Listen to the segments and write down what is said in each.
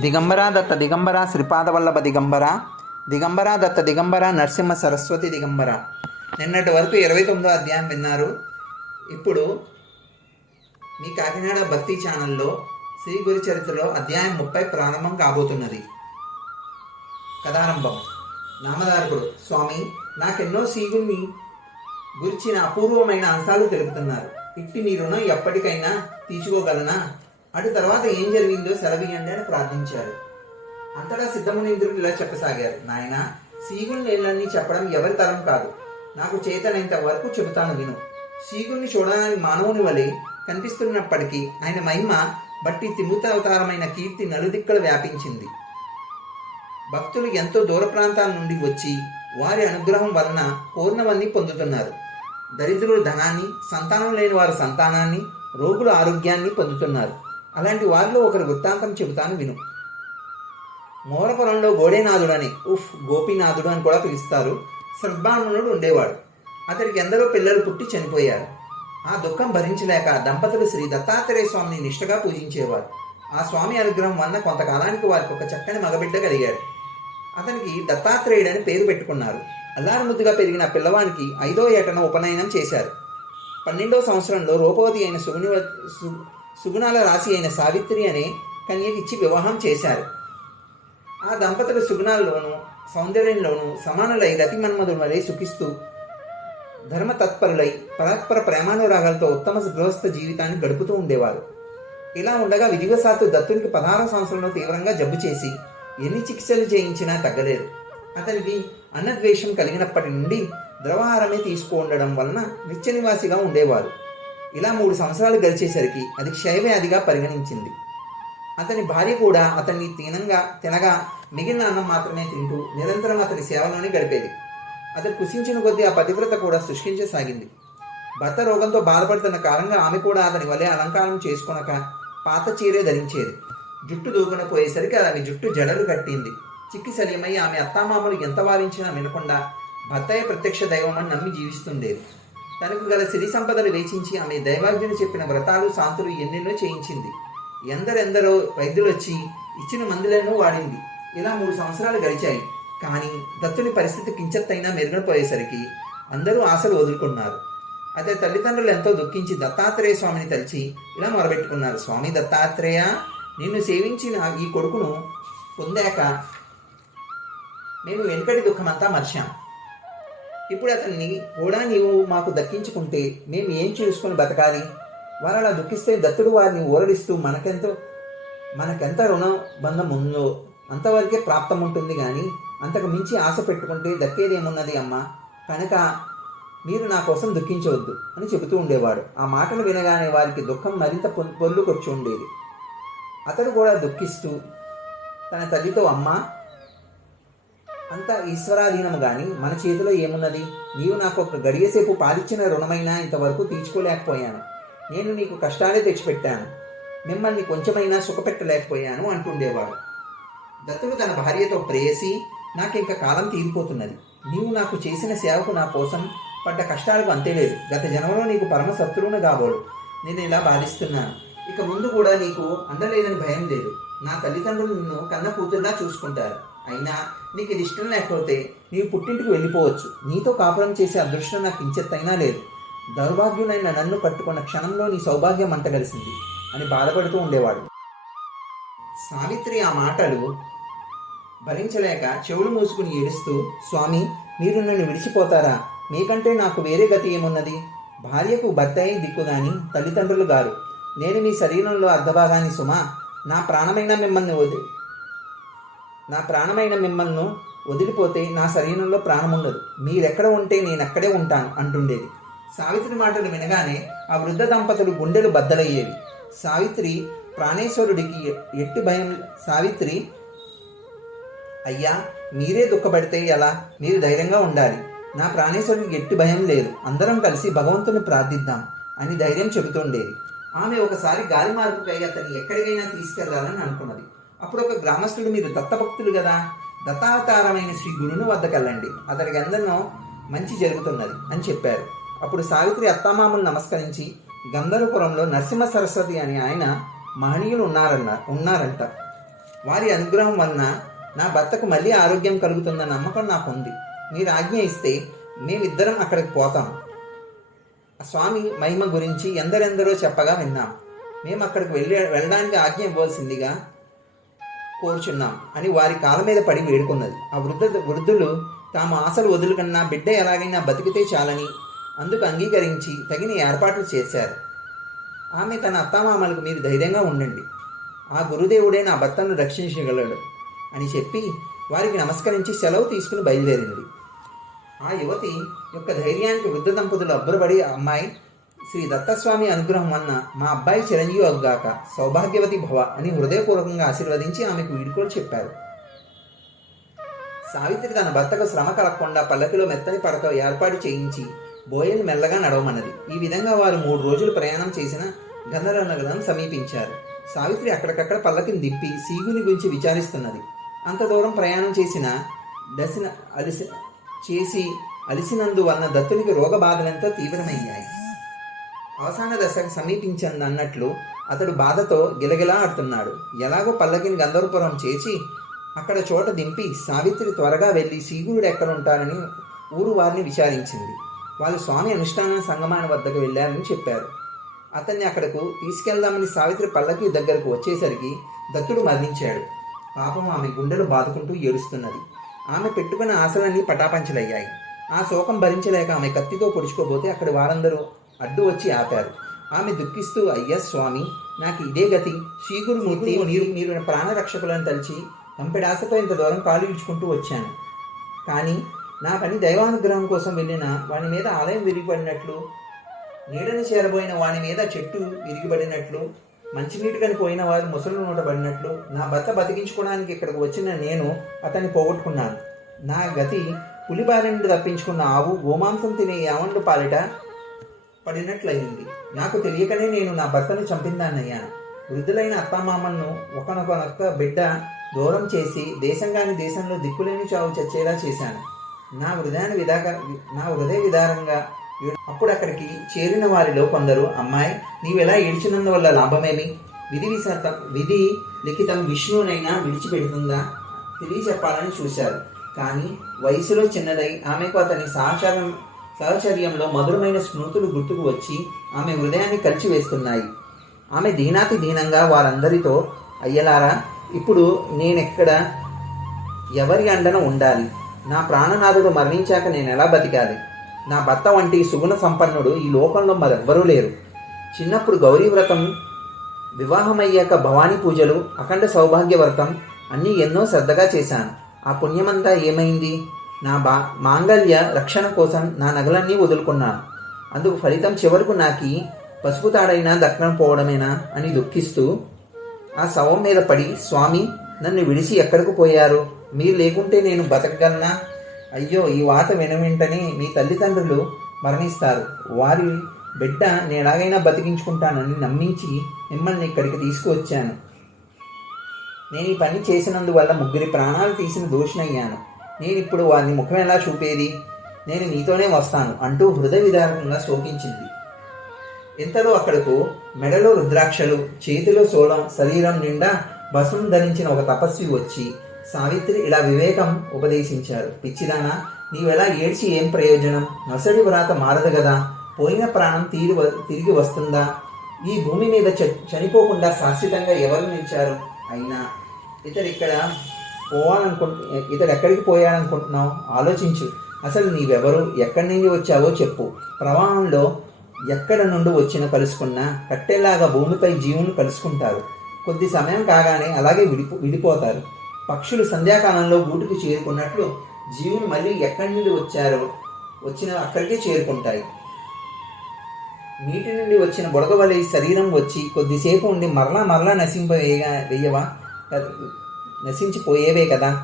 దిగంబర దత్త దిగంబర శ్రీపాదవల్లభ దిగంబర దిగంబర దత్త దిగంబర నరసింహ సరస్వతి దిగంబర నిన్నటి వరకు ఇరవై తొమ్మిదో అధ్యాయం విన్నారు. ఇప్పుడు మీ కాకినాడ భక్తి ఛానల్లో శ్రీ గురు చరిత్రలో అధ్యాయం ముప్పై ప్రారంభం కాబోతున్నది. కథారంభం. నామధారకుడు స్వామి నాకెన్నో సీగుల్ని గురించిన అపూర్వమైన అంశాలు తెలుపుతున్నారు. ఇట్టి మీ రుణం ఎప్పటికైనా తీసుకోగలనా అటు తర్వాత ఏం జరిగిందో సెలవీయండి అని ప్రార్థించారు. అంతటా సిద్ధమునింద్రుడు ఇలా చెప్పసాగారు నాయన సీగుని చెప్పడం ఎవరి తరం కాదు. నాకు చేతనైనంత వరకు చెబుతాను విను. సీగుల్ని చూడడానికి మానవుని వలె కనిపిస్తున్నప్పటికీ ఆయన మహిమ బట్టి తిముత అవతారమైన కీర్తి నలుదిక్కలు వ్యాపించింది. భక్తులు ఎంతో దూర ప్రాంతాల నుండి వచ్చి వారి అనుగ్రహం వలన పూర్ణవన్నీ పొందుతున్నారు. దరిద్రులు ధనాన్ని సంతానం లేని వారు సంతానాన్ని రోగుల ఆరోగ్యాన్ని పొందుతున్నారు. అలాంటి వారిలో ఒకరి వృత్తాంతం చెబుతాను విను. మూలపురంలో గోడేనాథుడు అని ఉఫ్ గోపీనాథుడు అని కూడా పిలుస్తారు. సద్బ్రాహ్మణుడు ఉండేవాడు. అతడికి ఎందరో పిల్లలు పుట్టి చనిపోయారు. ఆ దుఃఖం భరించలేక దంపతులు శ్రీ దత్తాత్రేయ స్వామిని నిష్ఠగా పూజించేవారు. ఆ స్వామి అనుగ్రహం వల్ల కొంతకాలానికి వారికి ఒక చక్కని మగబిడ్డ కలిగాడు. అతనికి దత్తాత్రేయుడని పేరు పెట్టుకున్నారు. అల్లారముద్దుగా పెరిగిన పిల్లవానికి ఐదో ఏటన ఉపనయనం చేశారు. పన్నెండో సంవత్సరంలో రూపవతి అయిన సుగుని సుగుణాల రాశి అయిన సావిత్రి అనే కన్యకిచ్చి వివాహం చేశారు. ఆ దంపతులు సుగుణాల్లోనూ సౌందర్యంలోనూ సమానులై రతి మన్మధుడు వలె సుఖిస్తూ ధర్మ తత్పరులై పరస్పర ప్రేమానురాగాలతో ఉత్తమ గృహస్థ జీవితాన్ని గడుపుతూ ఉండేవారు. ఇలా ఉండగా విధివశాత్తు దత్తునికి పదహారు సంవత్సరంలో తీవ్రంగా జబ్బు చేసి ఎన్ని చికిత్సలు చేయించినా తగ్గలేదు. అతనికి అన్నద్వేషం కలిగినప్పటి నుండి ద్రవాహారమే తీసుకు ఉండడం వలన నిత్య నివాసిగా ఉండేవారు. ఇలా మూడు సంవత్సరాలు గడిచేసరికి అది క్షయవ్యాధిగా పరిగణించింది. అతని భార్య కూడా అతన్ని తినంగా తినగా మిగిలిన అన్నం మాత్రమే తింటూ నిరంతరం అతని సేవలోనే గడిపేది. అతను కుసించిన కొద్దీ ఆ పతివ్రత కూడా సృష్టించసాగింది. భర్త రోగంతో బాధపడుతున్న కారణంగా ఆమె కూడా అతని వలె అలంకారం చేసుకొనక పాత చీరే ధరించేది. జుట్టు దూకున పోయేసరికి ఆమె జుట్టు జడలు కట్టింది. చిక్కి సలీమై ఆమె అత్తామామలు ఎంత వారించినా వినకుండా భర్తయ్య ప్రత్యక్ష దైవం అని నమ్మి జీవిస్తుండేది. తనకు గల సిరి సంపదలు వేచించి ఆమె దైవాజ్ఞులు చెప్పిన వ్రతాలు శాంతులు ఎన్నెన్నో చేయించింది. ఎందరెందరో వైద్యులొచ్చి ఇచ్చిన మందులను వాడింది. ఇలా మూడు సంవత్సరాలు గడిచాయి. కానీ దత్తుని పరిస్థితి కించెత్తైనా మెరుగునపోయేసరికి అందరూ ఆశలు వదులుకున్నారు. అదే తల్లిదండ్రులు ఎంతో దుఃఖించి దత్తాత్రేయ స్వామిని తలిచి ఇలా మొరబెట్టుకున్నారు స్వామి దత్తాత్రేయ నిన్ను సేవించిన ఈ కొడుకును పొందాక మేము వెనుకటి దుఃఖమంతా మర్చాం. ఇప్పుడు అతన్ని కూడా నీవు మాకు దక్కించుకుంటే మేము ఏం చేసుకుని బతకాలి? వారు అలా దుఃఖిస్తే దత్తుడు వారిని ఊరడిస్తూ మనకెంతో మనకెంత రుణ బంధం ఉందో అంతవరకే ప్రాప్తం ఉంటుంది కానీ అంతకు మించి ఆశ పెట్టుకుంటే దక్కేదేమున్నది అమ్మ? కనుక మీరు నా కోసం దుఃఖించవద్దు అని చెబుతూ ఉండేవాడు. ఆ మాటలు వినగానే వారికి దుఃఖం మరింత పొల్లుకొచ్చి ఉండేది. అతడు కూడా దుఃఖిస్తూ తన తల్లితో అమ్మ అంతా ఈశ్వరాధీనము గాని మన చేతిలో ఏమున్నది? నీవు నాకు ఒక గడియసేపు పాలిచ్చిన రుణమైనా ఇంతవరకు తీర్చుకోలేకపోయాను. నేను నీకు కష్టాలే తెచ్చిపెట్టాను. మిమ్మల్ని కొంచెమైనా సుఖపెట్టలేకపోయాను అంటుండేవాడు. దత్తుడు తన భార్యతో ప్రేయసి నాకింక కాలం తీరిపోతున్నది. నీవు నాకు చేసిన సేవకు నా కోసం పడ్డ కష్టాలకు అంతే లేదు. గత జన్మలో నీకు పరమ శత్రువును కాబోడు. నేను ఇలా భావిస్తున్నాను ఇక ముందు కూడా నీకు అందలేదని భయం లేదు. నా తల్లిదండ్రులు నిన్ను కన్న కూతురులా చూసుకుంటారు. అయినా నీకు ఇది ఇష్టం లేకపోతే నీవు పుట్టింటికి వెళ్ళిపోవచ్చు. నీతో కాపురం చేసే అదృష్టం నాకు ఇంచెత్తైనా లేదు. దౌర్భాగ్యులైన నన్ను పట్టుకున్న క్షణంలో నీ సౌభాగ్యం మంటగలిసింది అని బాధపడుతూ ఉండేవాడు. సావిత్రి ఆ మాటలు భరించలేక చెవులు మూసుకుని ఏడుస్తూ స్వామి మీరు నన్ను విడిచిపోతారా? మీకంటే నాకు వేరే గతి ఏమున్నది? భార్యకు భర్తయే దిక్కు గాని తల్లిదండ్రులు గారు. నేను మీ శరీరంలో అర్ధభాగాన్ని సుమా. నా ప్రాణమైన మిమ్మల్ని వదిలి నా ప్రాణమైన మిమ్మల్ని వదిలిపోతే నా శరీరంలో ప్రాణం ఉండదు మీరెక్కడ ఉంటే నేను అక్కడే ఉంటాను అంటుండేది. సావిత్రి మాటలు వినగానే ఆ వృద్ధ దంపతులు గుండెలు బద్దలయ్యేవి. సావిత్రి ప్రాణేశ్వరుడికి ఎట్టి భయం సావిత్రి అయ్యా మీరే దుఃఖపడితే ఎలా? మీరు ధైర్యంగా ఉండాలి. నా ప్రాణేశ్వరుడికి ఎట్టి భయం లేదు. అందరం కలిసి భగవంతుని ప్రార్థిద్దాం అని ధైర్యం చెబుతుండేది. ఆమె ఒకసారి గాలి మార్పుకై అతన్ని ఎక్కడికైనా తీసుకెళ్ళాలని అనుకున్నది. అప్పుడు ఒక గ్రామస్తుడు మీరు దత్తభక్తులు కదా దత్తావతారమైన శ్రీ గురుని వద్దకెళ్ళండి. అతనికి అందరినో మంచి జరుగుతున్నది అని చెప్పారు. అప్పుడు సావిత్రి అత్తామామలు నమస్కరించి గంధర్వపురంలో నరసింహ సరస్వతి అని ఆయన మహనీయులు ఉన్నారన్న ఉన్నారంట. వారి అనుగ్రహం వలన నా భర్తకు మళ్ళీ ఆరోగ్యం కలుగుతుందన్న నమ్మకం నాకు ఉంది. మీరు ఆజ్ఞ ఇస్తే మేమిద్దరం అక్కడికి పోతాం. స్వామి మహిమ గురించి ఎందరెందరో చెప్పగా విన్నాం. మేము అక్కడికి వెళ్ళి వెళ్ళడానికి ఆజ్ఞ ఇవ్వాల్సిందిగా కోరుచున్నాం అని వారి కాళ్ళ మీద పడి వేడుకున్నది. ఆ వృద్ధ వృద్ధులు తాము ఆశలు వదులుకన్నా బిడ్డ ఎలాగైనా బతికితే చాలని అందుకు అంగీకరించి తగిన ఏర్పాట్లు చేశారు. ఆమె తన అత్తామామలకు మీరు ధైర్యంగా ఉండండి. ఆ గురుదేవుడే నా భర్తను రక్షించగలడు అని చెప్పి వారికి నమస్కరించి సెలవు తీసుకుని బయలుదేరింది. ఆ యువతి యొక్క ధైర్యానికి వృద్ధ దంపతులు అబ్బురపడి అమ్మాయి శ్రీ దత్తస్వామి అనుగ్రహం వలన మా అబ్బాయి చిరంజీవి అగ్గాక సౌభాగ్యవతి భవ అని హృదయపూర్వకంగా ఆశీర్వదించి ఆమెకు వీడుకోలు చెప్పారు. సావిత్రి తన భర్తకు శ్రమ కలగకుండా పల్లకిలో మెత్తని పడక ఏర్పాటు చేయించి బోయలు మెల్లగా నడవమన్నది. ఈ విధంగా వారు మూడు రోజులు ప్రయాణం చేసిన గంధర్వ నగరం సమీపించారు. సావిత్రి అక్కడికక్కడ పల్లకిని దిప్పి సీగుని గురించి విచారిస్తున్నది. అంత దూరం ప్రయాణం చేసిన దశన అలిసి చేసి అలిసినందువలన దత్తునికి రోగ బాధలంతా తీవ్రమయ్యాయి. అవసాన దశకు సమీపించింది అన్నట్లు అతడు బాధతో గిలగిలా ఆడుతున్నాడు. ఎలాగో పల్లకిని గంధర్వపురం చేసి అక్కడ చోట దింపి సావిత్రి త్వరగా వెళ్ళి సీగురుడు ఎక్కడ ఉంటారని ఊరు వారిని విచారించింది. వాళ్ళు స్వామి అనుష్ఠాన సంగమాన వద్దకు వెళ్ళారని చెప్పారు. అతన్ని అక్కడకు తీసుకెళ్దామని సావిత్రి పల్లకి దగ్గరకు వచ్చేసరికి దత్తుడు మరణించాడు. పాపం ఆమె గుండెలు బాదుకుంటూ ఏడుస్తున్నది. ఆమె పెట్టుకున్న ఆశలన్నీ పటాపంచలయ్యాయి. ఆ శోకం భరించలేక ఆమె కత్తితో పొడుచుకోబోతే అక్కడి వారందరూ అడ్డు వచ్చి ఆపారు. ఆమె దుఃఖిస్తూ అయ్యా స్వామి నాకు ఇదే గతి. శ్రీగురుమూర్తి మీరు మీరు ప్రాణరక్షకులను తలిచి కంపెడాసతో ఇంత దూరం కాలు ఇడ్చుకుంటూ వచ్చాను. కానీ నా పని దైవానుగ్రహం కోసం వెళ్ళిన వాని మీద ఆలయం విరిగిపడినట్లు నీడని చేరబోయిన వాని మీద చెట్టు విరిగిపడినట్లు మంచినీటికని పోయిన వారు ముసలు నూటబడినట్లు నా భర్త బతికించుకోవడానికి ఇక్కడికి వచ్చిన నేను అతన్ని పోగొట్టుకున్నాను. నా గతి పులిబారి నుండి తప్పించుకున్న ఆవు గోమాంసం తినే యావండు పాలిట పడినట్లయింది. నాకు తెలియకనే నేను నా భర్తను చంపిందాన్నయ్యాను వృద్ధులైన అత్తామామలను ఒకనొకనొక్క బిడ్డ దూరం చేసి దేశంగాని దేశంలో దిక్కులేని చావు చచ్చేలా చేశాను. నా హృదయాన్ని విధాక నా హృదయ విధానంగా అప్పుడు అక్కడికి చేరిన వారిలో కొందరు అమ్మాయి నీవెలా ఏడ్చినందువల్ల లాభమేమి? విధి విశాత విధి లిఖితం విష్ణువునైనా విడిచిపెడుతుందా? తెలియ చెప్పాలని చూశారు. కానీ వయసులో చిన్నదై ఆమెకు అతని సహచారం సహచర్యంలో మధురమైన స్మృతులు గుర్తుకు వచ్చి ఆమె హృదయాన్ని కలిచివేస్తున్నాయి ఆమె దీనాతి దీనంగా వారందరితో అయ్యలారా ఇప్పుడు నేనెక్కడ? ఎవరి అండన ఉండాలి? నా ప్రాణనాథుడు మరణించాక నేను ఎలా బతికాలి? నా భర్త వంటి సుగుణ సంపన్నుడు ఈ లోకంలో మరెవ్వరూ లేరు. చిన్నప్పుడు గౌరీ వ్రతం వివాహమయ్యాక భవానీ పూజలు అఖండ సౌభాగ్య వ్రతం అన్నీ ఎన్నో శ్రద్ధగా చేశాను. ఆ పుణ్యమంతా ఏమైంది? నా బా మాంగల్య రక్షణ కోసం నా నగలన్నీ వదులుకున్నాను. అందుకు ఫలితం చివరకు నాకి పసుపు తాడైనా దక్కకపోవడమేనా అని దుఃఖిస్తూ ఆ శవం మీద పడి స్వామి నన్ను విడిచి ఎక్కడికి పోయారు? మీరు లేకుంటే నేను బతకగలనా? అయ్యో ఈ వాత వినవింటనే మీ తల్లిదండ్రులు మరణిస్తారు. వారి బిడ్డ నేను ఎలాగైనా బతికించుకుంటానని నమ్మించి మిమ్మల్ని ఇక్కడికి తీసుకువచ్చాను. నేను ఈ పని చేసినందువల్ల ముగ్గురి ప్రాణాలు తీసిన దోషినయ్యాను. నేను ఇప్పుడు వారిని ముఖం ఎలా చూపేది? నేను నీతోనే వస్తాను అంటూ హృదయ విధారకంగా శోకించింది. ఇంతలో అక్కడకు మెడలో రుద్రాక్షలు చేతిలో సోలం శరీరం నిండా భస్మం ధరించిన ఒక తపస్వి వచ్చి సావిత్రి ఇలా వివేకం ఉపదేశించారు. పిచ్చిదానా నీవెలా ఏడ్చి ఏం ప్రయోజనం? నొసడి వ్రాత మారదు కదా పోయిన ప్రాణం తీరి తిరిగి వస్తుందా? ఈ భూమి మీద చ- చనిపోకుండా శాశ్వతంగా ఎవరు నిలిచారు? అయినా ఇతరు ఇక్కడ పోవాలనుకుంటు ఇతడు ఎక్కడికి పోయాలనుకుంటున్నావు? ఆలోచించు. అసలు నీవెవరు? ఎక్కడి నుండి వచ్చావో చెప్పు. ప్రవాహంలో ఎక్కడ నుండి వచ్చిన కలుసుకున్నా కట్టెలాగా భూమిపై జీవులు కలుసుకుంటారు. కొద్ది సమయం కాగానే అలాగే విడిపో విడిపోతారు. పక్షులు సంధ్యాకాలంలో గూటికి చేరుకున్నట్లు జీవులు మళ్ళీ ఎక్కడి నుండి వచ్చారో వచ్చిన అక్కడికే చేరుకుంటాయి. నీటి నుండి వచ్చిన బుడగ వలె శరీరం వచ్చి కొద్దిసేపు ఉండి మరలా మరలా నశింపవేయగా వేయవా? నశించిపోయేవే కదా.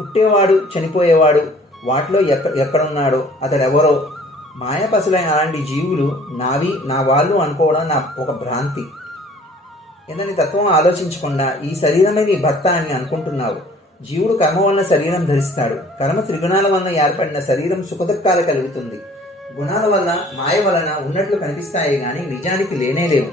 పుట్టేవాడు చనిపోయేవాడు వాటిలో ఎక్క ఎక్కడున్నాడో అతడెవరో? మాయపసులైన అలాంటి జీవులు నావి నా వాళ్ళు అనుకోవడం నా ఒక భ్రాంతి. ఏందని తత్వం ఆలోచించకుండా ఈ శరీరమే నీ భర్త అని అనుకుంటున్నావు. జీవుడు కర్మ వలన శరీరం ధరిస్తాడు. కర్మ త్రిగుణాల వలన ఏర్పడిన శరీరం సుఖదుఖాలు కలుగుతుంది. గుణాల వల్ల మాయ వలన ఉన్నట్లు కనిపిస్తాయి కానీ నిజానికి లేనే లేవు.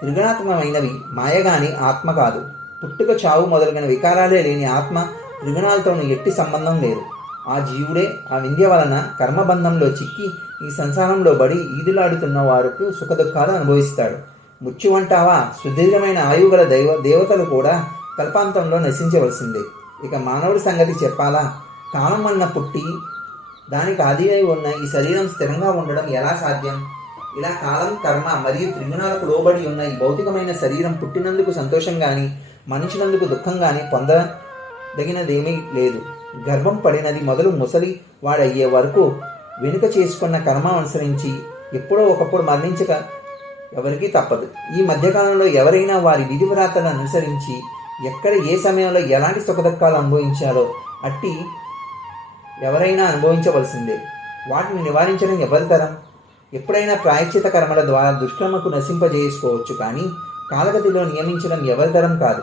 త్రిగుణాత్మకమైనవి మాయ గాని ఆత్మ కాదు. పుట్టుక చావు మొదలైన వికారాలే లేని ఆత్మ త్రిగుణాలతోనూ ఎట్టి సంబంధం లేదు. ఆ జీవుడే ఆ వింధ్య వలన కర్మబంధంలో చిక్కి ఈ సంసారంలో బడి ఈదులాడుతున్న వారికి సుఖదుఖాలు అనుభవిస్తాడు. ముచ్చి అంటావా సుదీర్ఘమైన ఆయువు గల దైవ దేవతలు కూడా కల్పాంతంలో నశించవలసిందే. ఇక మానవుడి సంగతి చెప్పాలా? కాలం వలన పుట్టి దానికి ఆది అయి ఉన్న ఈ శరీరం స్థిరంగా ఉండడం ఎలా సాధ్యం? ఇలా కాలం కర్మ మరియు త్రిగుణాలకు లోబడి ఉన్న ఈ భౌతికమైన శరీరం పుట్టినందుకు సంతోషం కానీ మనిషినందుకు దుఃఖంగానే పొందదగినదేమీ లేదు. గర్భం పడినది మొదలు ముసలి వాడయ్యే వరకు వెనుక చేసుకున్న కర్మ అనుసరించి ఎప్పుడో ఒకప్పుడు మరణించక ఎవరికీ తప్పదు. ఈ మధ్యకాలంలో ఎవరైనా వారి విధివ్రాతలను అనుసరించి ఎక్కడ ఏ సమయంలో ఎలాంటి సుఖదుఖాలు అనుభవించాలో అట్టి ఎవరైనా అనుభవించవలసిందే. వాటిని నివారించడం ఎవరి తరం? ఎప్పుడైనా ప్రాయశ్చిత కర్మల ద్వారా దుష్కర్మకు నశింపజేసుకోవచ్చు కానీ కాలగతిలో నియమించడం ఎవరి తరం కాదు.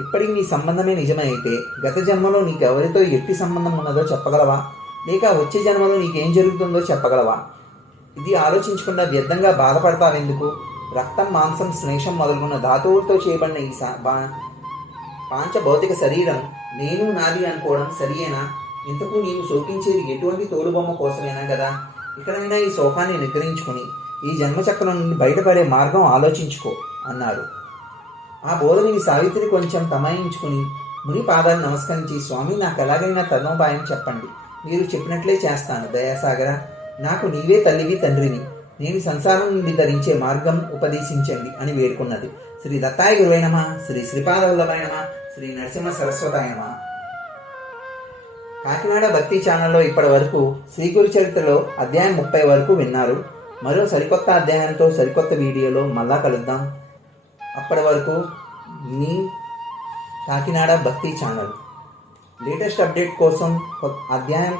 ఇప్పటికి నీ సంబంధమే నిజమైతే గత జన్మలో నీకు ఎవరితో ఎట్టి సంబంధం ఉన్నదో చెప్పగలవా? లేక వచ్చే జన్మలో నీకేం జరుగుతుందో చెప్పగలవా? ఇది ఆలోచించకుండా వ్యర్థంగా బాధపడతావెందుకు? రక్తం మాంసం స్నేహం మొదలుగున్న ధాతువులతో చేయబడిన ఈ బా- పాంచ భౌతిక శరీరం నేను నాది అనుకోవడం సరియేనా? ఇంతకు నీవు శోకించేది ఎటువంటి తోలుబొమ్మ కోసమేనా కదా ఇక్కడైనా ఈ శోకాన్ని నిగ్రహించుకుని ఈ జన్మచక్రం నుండి బయటపడే మార్గం ఆలోచించుకో. అన్నారు ఆ బోధని సావిత్రి కొంచెం తమాయించుకుని ముని పాదాలు నమస్కరించి స్వామి నాకు ఎలాగైనా తనోపాయం చెప్పండి. మీరు చెప్పినట్లే చేస్తాను దయాసాగర. నాకు నీవే తల్లివి తండ్రిని నేను సంసారం నుండి ధరించే మార్గం ఉపదేశించండి అని వేడుకున్నది. శ్రీ దత్తాయ గురువైనమ శ్రీ శ్రీపాదవల్లభైనమా శ్రీ నరసింహ సరస్వతాయనమా కాకినాడ భక్తి ఛానల్లో ఇప్పటి వరకు శ్రీగురు చరిత్రలో అధ్యాయం ముప్పై వరకు విన్నారు. మరో సరికొత్త అధ్యాయంతో సరికొత్త వీడియోలో మళ్ళా కలుద్దాం. అప్పటి వరకు మీ కాకినాడ భక్తి ఛానల్. లేటెస్ట్ అప్డేట్ కోసం అధ్యాయం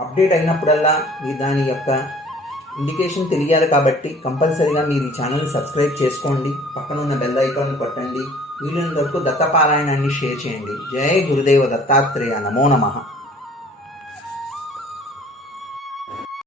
అప్డేట్ అయినప్పుడల్లా మీ దాని యొక్క ఇండికేషన్ తెలియాలి కాబట్టి కంపల్సరీగా మీరు ఈ ఛానల్ని సబ్స్క్రైబ్ చేసుకోండి. పక్కన ఉన్న బెల్ ఐకాన్ కొట్టండి. వీలైనంత వరకు దత్తపారాయణాన్ని షేర్ చేయండి. జై గురుదేవ దత్తాత్రేయ. నమో నమః.